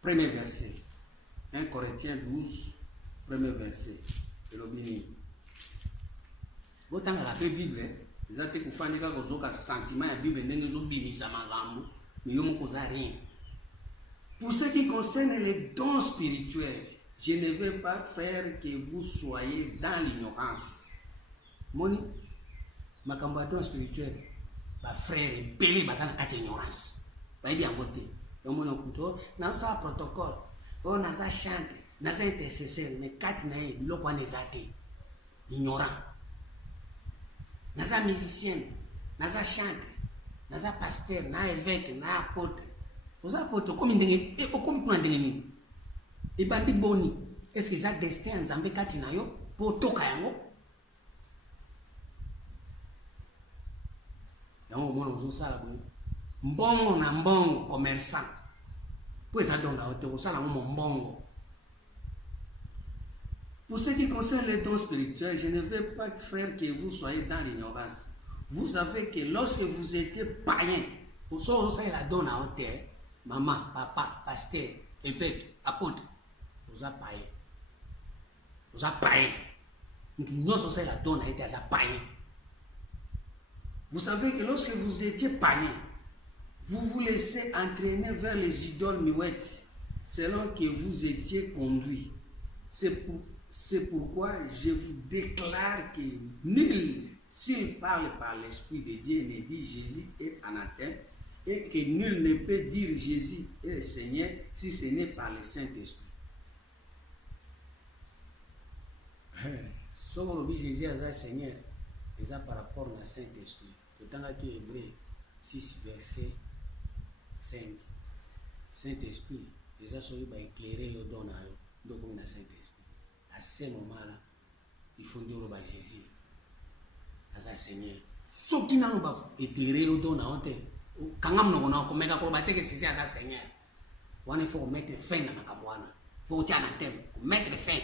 Premier verset. 1 Corinthiens 12, premier verset. Elobini. Botanga la Bible, ezate kufanyika kozoka sentiment ya Bible ndenge zobimisa magambo, mais yo moko za rien. Pour ce qui concerne les dons spirituels, je ne veux pas faire que vous soyez dans l'ignorance. Moni, makambo ya dons spirituels, ba frère belé bazana kati ignorance. Ba ebi angote. Yomona okuto na sa protocole o na sa chante na sa intercesseur mais kati na ye biloko wana eza te ignorant na sa musicien na sa chante na sa pasteur na évêque na apôtre oza apôtre comme ndenge okomi kuna ndenge nini ebandi boni est-ce que ça destin nzambe kati na yo po toka yango yango mona ozosala boye mbongo na mbongo commerçant. Pour ça donne mbongo. Pour ce qui concerne les dons spirituels, je ne veux pas faire que vous soyez dans l'ignorance. Vous savez que lorsque vous étiez païen, pour ça vous la donne à hauteur, maman, papa, pasteur, évêque, apôtre, vous avez païen. Vous avez païen. Nous sommes la donne à hauteur, païen. Vous savez que lorsque vous étiez païen, vous vous laissez entraîner vers les idoles muettes, selon que vous étiez conduit. C'est pourquoi je vous déclare que nul, s'il parle par l'Esprit de Dieu, ne dit Jésus est anathème, et que nul ne peut dire Jésus est le Seigneur si ce n'est par le Saint-Esprit. Si on dit Jésus est le Seigneur, c'est par rapport au Saint-Esprit. Le temps que Hébreu 6, verset 5. Saint-Esprit, les assoyés va éclairer au don à eux, donc on a Saint-Esprit. À ce moment-là, il faut dire au Jésus, à sa Seigneur. Ce qui n'a pas éclairé au don à eux, quand on a commis que c'est à sa Seigneur, il faut mettre fin à la campagne. Il faut tirer un thème, mettre fin.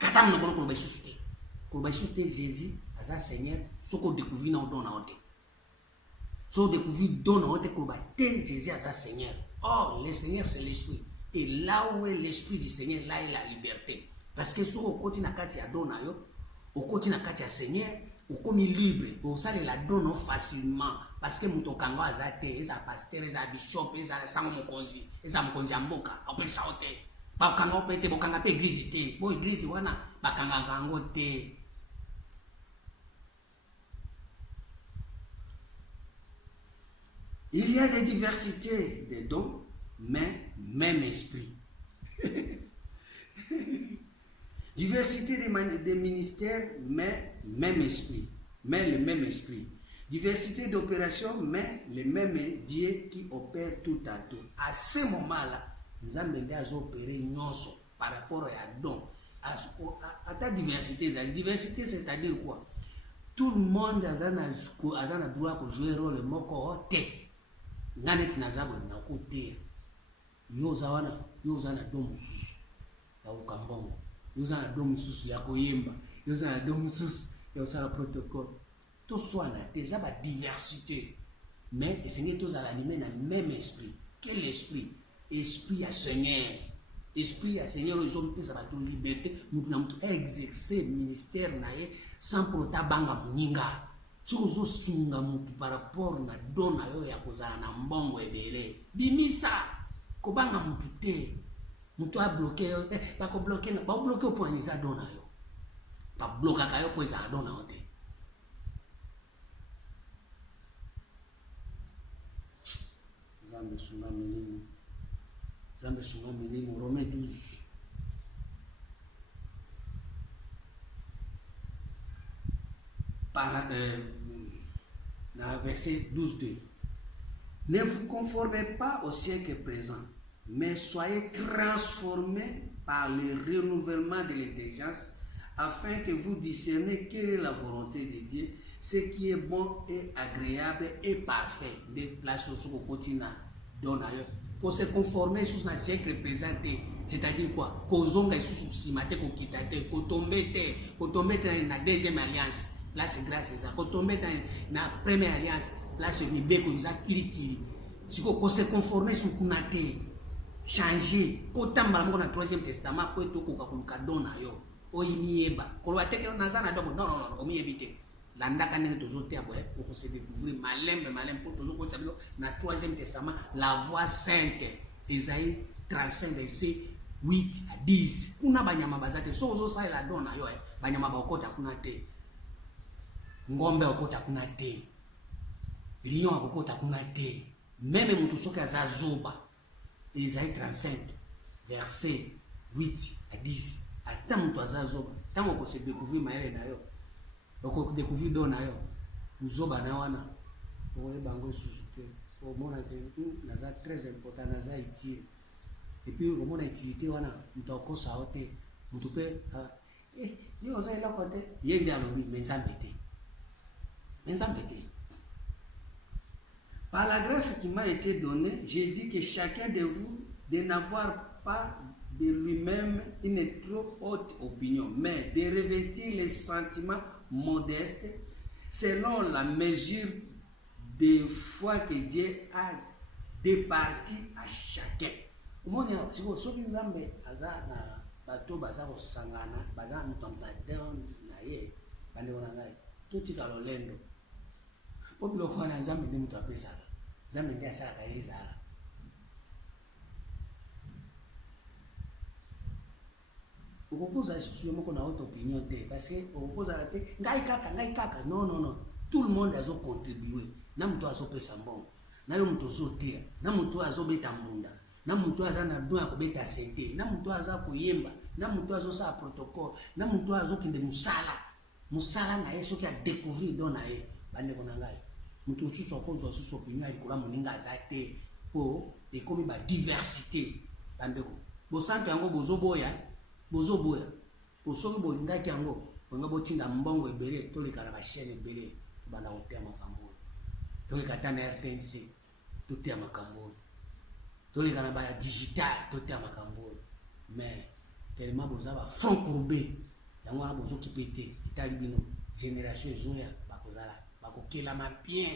Quand on a suscité, Jésus à sa Seigneur, ce qu'on découvre dans le don à eux. So découvrir don en te combattre Jésus à sa Seigneur. Or, le Seigneur c'est l'esprit. Et là où est l'esprit du Seigneur, là est la liberté. Parce que si on continue à kati ya don yo, on continue à kati ya Seigneur, on comme libre, on sale la donne facilement. Parce que muto kango azate, eza pasteur, eza bishop, eza sango mokonzi, eza mokonzi amboka, on peut sauter. Ba kango pete, bo kanga pe église te, bo église wana ba kanga kango te. Il y a des diversités de dons, mais même esprit. Diversité des ministères, mais même esprit. Mais le même esprit. Diversité d'opérations, mais le même Dieu qui opère tout à tout. À ce moment-là, nous avons opéré nyonso par rapport à don. À ta diversité, diversité c'est-à-dire quoi? Tout le monde a le droit de jouer un rôle moko te. Nganet nazabo na côté. Yozana dom susu ya ukambongo. Yozana dom susu ya koyemba. Yozana dom susu ya osala protocole. Tout soit là, déjà la diversité. Mais le Seigneur tous à l'animer dans le même esprit. Quel esprit? Esprit à Seigneur. Esprit à Seigneur, ils ont pris la liberté. Nous avons exercé le ministère sans prota banga muninga. Si vous avez sunga mutu par rapport na dona yo ya kozala na mbongo ebele. Bimisa ko banga mutu te. Mutu a bloqué ba ko bloquer ba bloquer pour nisa dona yo. Ba bloquer ka yo pour za dona yo te. Zambe sunga milimu, Romains 12. Verset 12.2. Ne vous conformez pas au siècle présent, mais soyez transformés par le renouvellement de l'intelligence, afin que vous discerniez quelle est la volonté de Dieu, ce qui est bon et agréable et parfait. Des places sur le continent donne ailleurs. Pour se conformer sur un siècle présent, c'est-à-dire quoi? Kozonga sous simate ko kitate, ko tomber dans la deuxième alliance. Là c'est grâce à ça. Ko tomber dans la première alliance. Là c'est mibeko isa kili. Si ko se conformer sur kunate, changer. Ko tamba mo na troisième testament ko to ko ka dona yo. O imieba. Ko wa teke na zana domo non, o mi éviter. Landa kanenge tozote aboye pour se découvrir malin pour toujours ko sabilo na troisième testament la voix sainte. Isaïe 35 verset 8 à 10. Kuna banyama bazate so ozo sa la dona yo banyama ba okota kuna te. Ngombe okota kuna te. Lion okota kuna te. Même mutu soki azazoba. Isaïe 35 verset 8 à 10. Ata mutu azazoba. Tango ko se découvrir maele na yo. Oko découvrir dona yo uzoba na wana oye bango susute o mona ke naza très important naza utile et puis o mona utilité wana mtoko saote mtupe yo za ila kote yende alobi menzambete par la grâce qui m'a été donnée, j'ai dit que chacun de vous de n'avoir pas de lui-même une trop haute opinion, mais de revêtir les sentiments modeste selon la mesure de foi que Dieu a départi à chacun. Umone siko soki nzambe aza na bato baza kosangana baza mutamna down na ye bande ona ngai totika lolendo po biloko na nzambe ndi mutu apesaka nzambe ndi asalaka ye ezala okokoza susu moko na haute opinion te parce que okokoza te ngai kaka non tout le monde azo contribuer na mutu azo pesa mbongo na yo mutu azo tia na mutu azo beta mbunda na mutu aza na don ya kobeta CD na mutu aza koyemba na mutu azo sa protocole na mutu azo kende musala na ye soki a découvrir don na ye bande kona ngai mutu susu akozwa susu opinion alikola moninga aza te po ekomi ba diversité bande ko bosanto yango bozoboya soki bolingaki yango bonga botinda mbongo ebele tolekala bachaine ebele banda koteya makambo oyo toleka ta na RTNC toteya makambo oyo toleka na baya digital toteya makambo oyo mais tellement boza ba front courbé yango wana bozokipe te etali bino génération ezoya bakozala bakokelama bien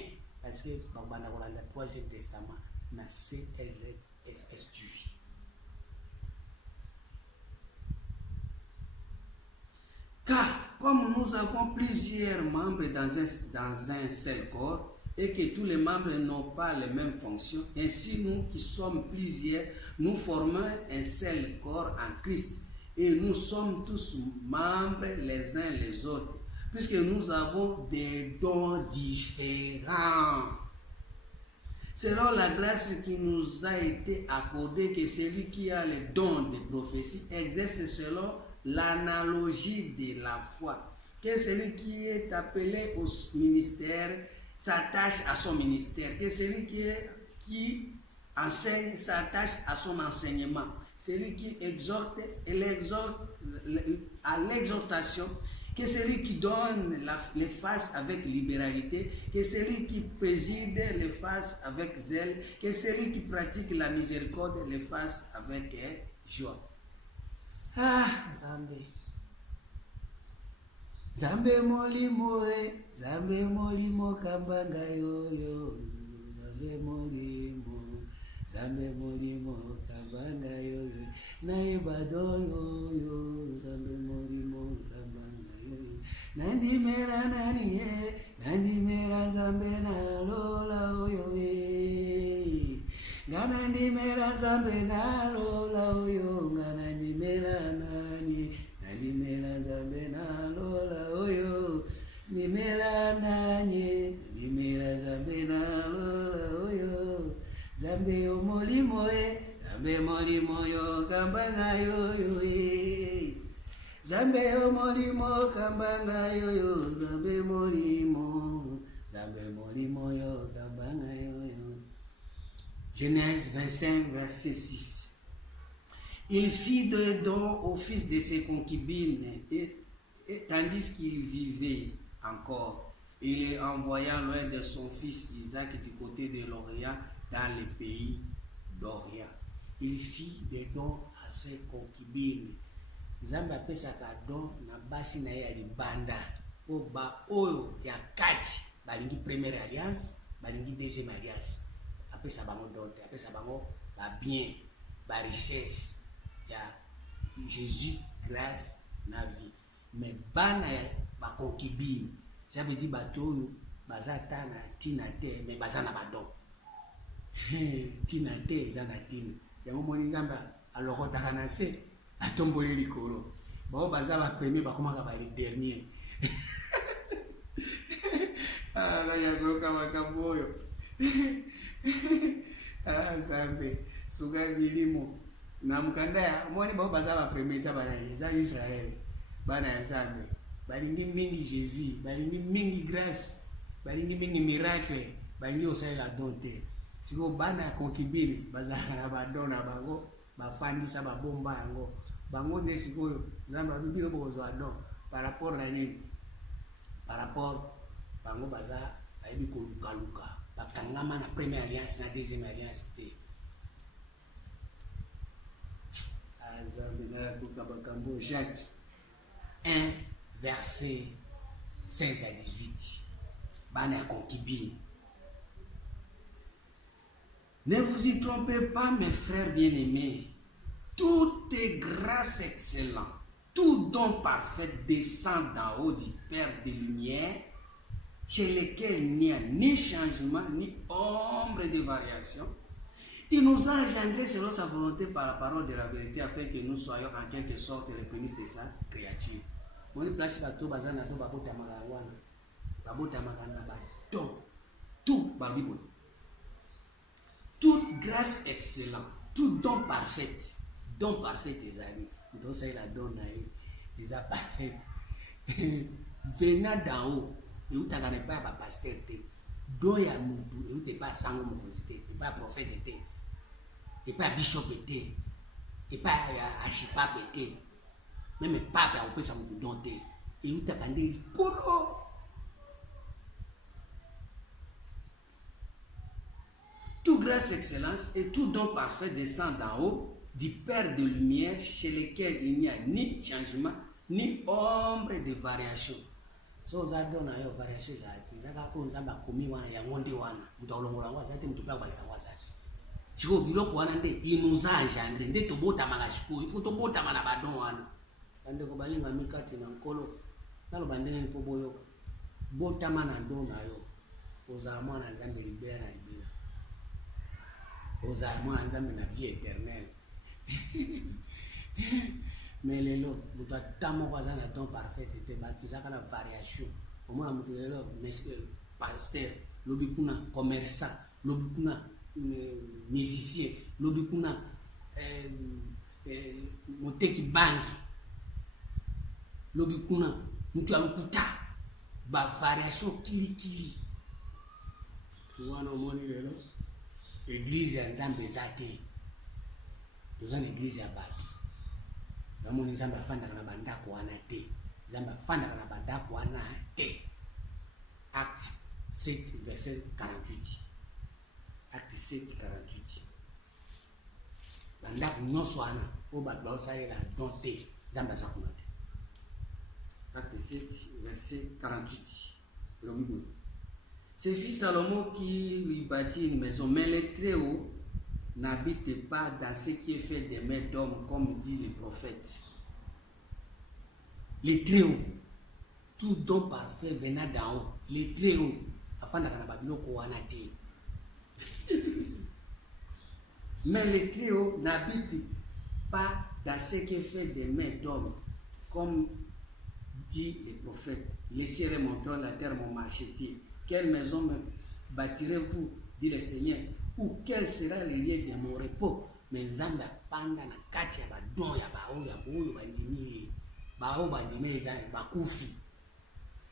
parce que bakobanda kolanda troisième testament na CLZSSTU. Car comme nous avons plusieurs membres dans un seul corps et que tous les membres n'ont pas les mêmes fonctions, ainsi nous qui sommes plusieurs, nous formons un seul corps en Christ et nous sommes tous membres les uns les autres, puisque nous avons des dons différents. Selon la grâce qui nous a été accordée, que celui qui a le don de prophétie exerce selon l'analogie de la foi. Que celui qui est appelé au ministère s'attache à son ministère. Que celui qui enseigne s'attache à son enseignement. Celui qui exhorte, à l'exhortation. Que celui qui donne les fasse avec libéralité. Que celui qui préside les fasse avec zèle. Que celui qui pratique la miséricorde les fasse avec joie. Ah, Zambé. Zambe molimo Zambe molimo kambanga yoyo. Zambe molimo kambanga yoyo. Naibado yoyo. Zambe molimo kambanga yoyo. Nandi mera zambe na lola oyo Nganandi mera zambe na lola oyo. Nganandi mera nani zambe na lola oyo. Nimera nanye nimera zambe na lola oyo. Zambe yo molimo zambe molimo yo kambanga yoyo Zambe yo molimo kambanga yoyo. Zambe molimo yo kambanga yoyo. Genèse 25, verset 6. Il fit des dons au fils de ses concubines, et tandis qu'il vivait encore, il les envoya loin de son fils Isaac du côté de l'Orient, dans le pays d'Orient. Il fit des dons à ses concubines. Nzambe apesaka don na basi na ye ya libanda po ba oyo ya kati balingi première alliance, balingi deuxième alliance. Apesa bango don te, apesa bango ba bien, ba richesse ya Jésus, grâce na vie. Mais bana ya ba concubine, ça veut dire bato oyo baza ta na tina te, mais baza na ba don. Tina te eza na tina. Yango moni Nzambe alokotaka na se atomboli likolo. Bao baza ba premier bakomaka ba les derniers. Ah la yango kama kamboyo. Ah Nzambe suga bilimo na mukanda ya moni bao baza ba premier za bana za Israël. Bana ya Nzambe balingi mingi Jésus, balingi mingi grâce, balingi mingi miracle, balingi osalela don te. Siko bana ya concubine bazaka na badona bango bafandisa babomba yango bango nde sikoyo Nzambe abibi bozwa don par rapport na nini, par rapport bango baza bayebi kolukaluka bakangama na première alliance na deuxième alliance te. Nzambe na kuka bakambo. Jacques 1 verset 16 à 18. Bana ya concubine. Ne vous y trompez pas, mes frères bien-aimés. Toute grâce excellente, tout don parfait descend d'en haut du Père des Lumières, chez lequel il n'y a ni changement, ni ombre de variation. Il nous a engendrés selon sa volonté par la parole de la vérité, afin que nous soyons en quelque sorte les prémices de sa créature. Moni place bato bazana to babota magawana. Babota magana ba don. Tout babibo. Toute grâce excellente, tout don parfait ezali. Donc ça il a donné des parfait. Venant d'en haut, et où t'as gagné pas pasteur te. Do ya mutu, et où t'es pas sango mokozite, et pas prophète te, et pas bishop te, et pas archipap te. Même pape a opé sa mutu don te, et où t'as gagné kono. Toute grâce, excellence et tout don parfait descend d'en haut du Père de lumière, chez lequel il n'y a ni changement, ni ombre de variation. So za dona yo variation zati zaka ko Nzambe akomi wana ya ngonde wana mutu olongola ngwa zati mutu pa ba isa ngwa zati chiko biloko wana nde inuza engendrer nde tobota makasiko il faut tobota mana badon wana ande ko balinga mikati na nkolo nalo bandenge po boyo bota mana dona yo oza mwana Nzambe libera na libera oza mwana Nzambe na vie éternelle. Mais lelo mutu atamo kwa zana don parfait te bakizaka na variation omona mutu lelo pasteur lobi kuna commerçant lobi kuna musicien lobi kuna moteki banki lobikuna mutu alukuta ba variation kili wana omoni lelo église ya nzambe eza te toza na église ya bato namoni nzambe afandaka na bandako wana te nzambe afandaka na bandako wana te. Acte 7 verset 48. Acte 7 48. Bandako nyonso wana oyo bato baosalela don te nzambe aza kuna te. Acte 7 verset 48. elobi boye: c'est fils Salomon qui lui bâtit une maison, mais les Très-Hauts n'habitent pas dans ce qui est fait des mains d'hommes, comme dit le prophète. Les Très-Hauts, tout don parfait venant d'en haut. Les Très-Hauts, afin d'en babiloko wana te. Mais les Très-Hauts n'habitent pas dans ce qui est fait des mains d'hommes, comme dit le prophète. Laissez remonter la terre mon marchepied. Quelle maison me bâtirez-vous, dit le Seigneur, ou quel sera le lieu de mon repos? Mais Nzambe apanda na kati ya badon ya baoyo bandimi bao bandimi ezali bakufi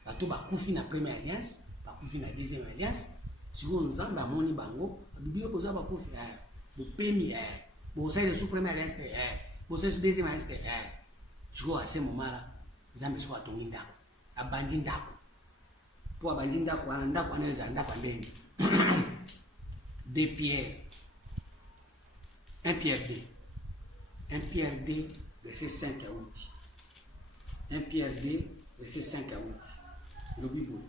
bato bakufi na première alliance, bakufi na deuxième alliance. Siko Nzambe amoni bango biblia koza bakufi bopemi bosali sous première alliance bosali sous deuxième alliance siko ase momala Nzambe siko atongi ndako abandi ndako po abandi ndako wana ndako wana eza ndako ndenge. 2 Pierre 1 Pierre 2 verset 5 à 8. 1 Pierre 2 verset 5 à 8. Le Bible.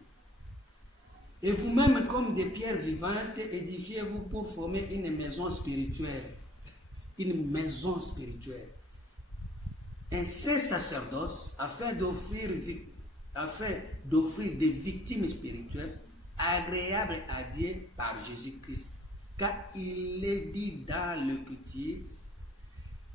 Et vous-même comme des pierres vivantes édifiez-vous pour former une maison spirituelle. Une maison spirituelle. Un saint sacerdoce afin d'offrir des victimes spirituelles agréables à Dieu par Jésus-Christ. Car il est dit dans le Coutumier: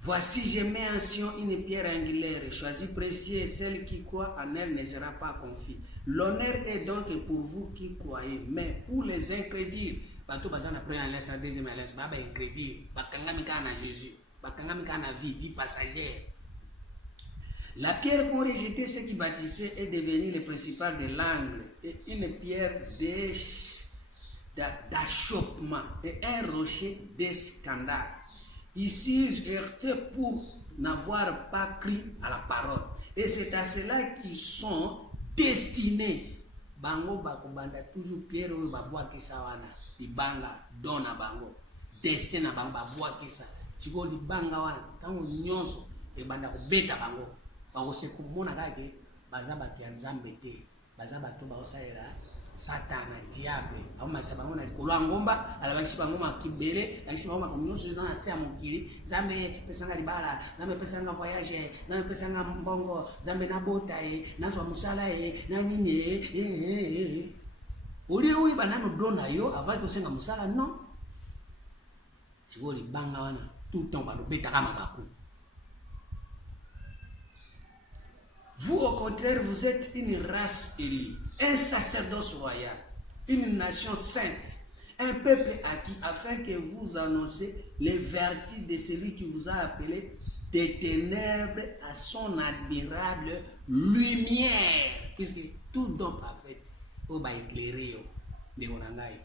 voici, je mets en Sion une pierre angulaire, choisie précieuse, celle qui croit en elle ne sera pas confuse. L'honneur est donc pour vous qui croyez, mais pour les incrédules, bato bazana première alliance, la deuxième alliance, baba incrédule, bakangami kana Jésus, bakangami kana vie passagère. La pierre qu'ont rejeté ceux qui bâtissaient est devenue le principal de l'angle et une pierre d'achoppement et un rocher de scandale. Ici, heurté pour n'avoir pas cru à la parole. Et c'est à cela qu'ils sont destinés. Bango bakobanda toujours pierre ou babwa kisawana. Di banga dona bango. Destin na bango babwa kisa. Chiko di banga wana. Tango nyonso e banda ko beta bango. Bango se kumona kake bazaba kianzambe te. Bazaba to ba osalela Satana, diable, au match bango na likolo ngomba, ala bakisi bango makibele, bakisi bango makomyoso za na sia mokili, Nzambe pesanga libala, Nzambe pesanga voyage, Nzambe pesanga mbongo, Nzambe na bota na zwa musala na nini Oli oyi banano dona yo avant que senga musala non. Siko li banga wana tout temps bano beta kama baku. Vous, au contraire, vous êtes une race élue, un sacerdoce royal, une nation sainte, un peuple acquis, afin que vous annoncez les vertus de celui qui vous a appelé des ténèbres à son admirable lumière. Puisque tout don parfait, on va éclairer de Orangaï.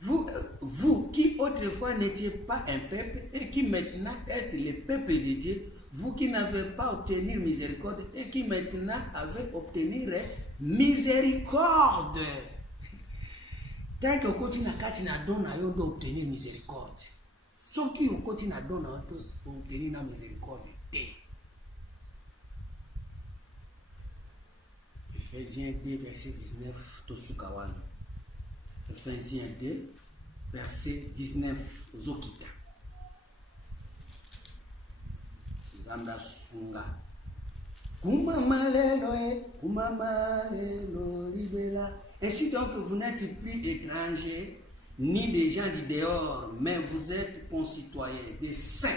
Vous qui autrefois n'étiez pas un peuple et qui maintenant êtes le peuple de Dieu, vous qui n'avez pas obtenu miséricorde et qui maintenant avez obtenu miséricorde. Tant que vous continuez à donner, vous allez obtenir miséricorde. Ceux qui continuent à donner, vous allez obtenir la miséricorde. Ephésiens 2, verset 19, Tosukawan. Ephésiens 2, verset 19, Zokita. Zanda sunga. Kumama lelo libela. Ainsi donc vous n'êtes plus étrangers ni des gens du dehors, mais vous êtes concitoyens, des saints,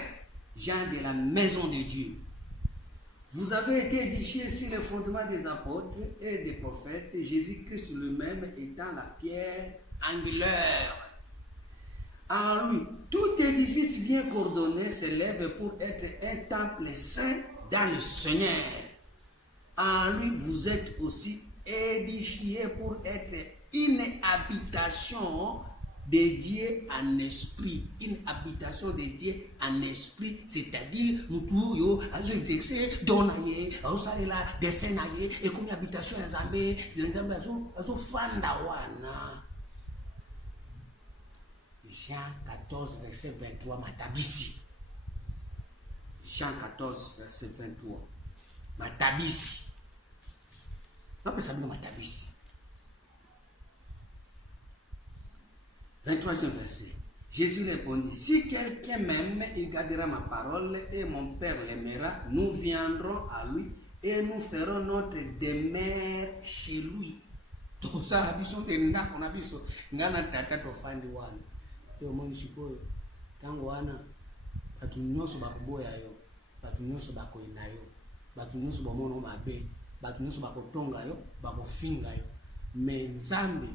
gens de la maison de Dieu. Vous avez été édifiés sur le fondement des apôtres et des prophètes, Jésus-Christ lui-même étant la pierre angulaire. En lui, tout édifice bien coordonné s'élève pour être un temple saint dans le Seigneur. En lui, vous êtes aussi édifiés pour être une habitation dédiée en esprit. Une habitation dédiée en esprit, c'est-à-dire nous tous, yo, azo exercer, donaye, azosalela, destin naye, et comme habitation en Zambé, azo fanda wana. Jean 14, verset 23, matabisi. Jean 14, verset 23. Matabisi. Non, ça me matabisi. 23e verset. Jésus répondit, si quelqu'un m'aime, il gardera ma parole et mon Père l'aimera. Nous viendrons à lui et nous ferons notre demeure chez lui. Tout ça, abiso tenda on abiso ngana tata to fandi wana. Te omonisi koyo tango wana batu nyonso bakuboya yo, batu nyonso bakoyina yo, batu nyonso bamono mabe, batu nyonso bakotonga yo, bakofinga yo. Mais Nzambe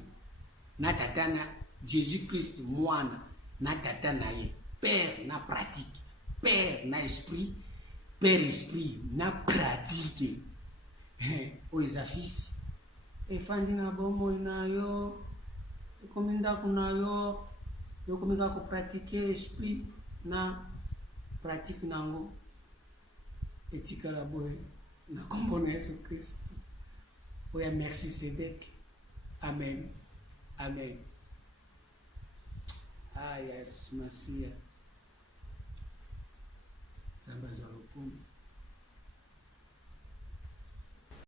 na tata na Jésus-Christ mwana na tata na ye, père na pratique, père na esprit, père esprit na pratique. O eza fils efandi na bomo na yo, ekominda kuna yo, yo komika ko pratiquer esprit na pratique nango etikala boye na kombo na Yesu Christ. Oya merci Sédek. Amen. Amen. Ah yes, Masia. Zamba za rukumu.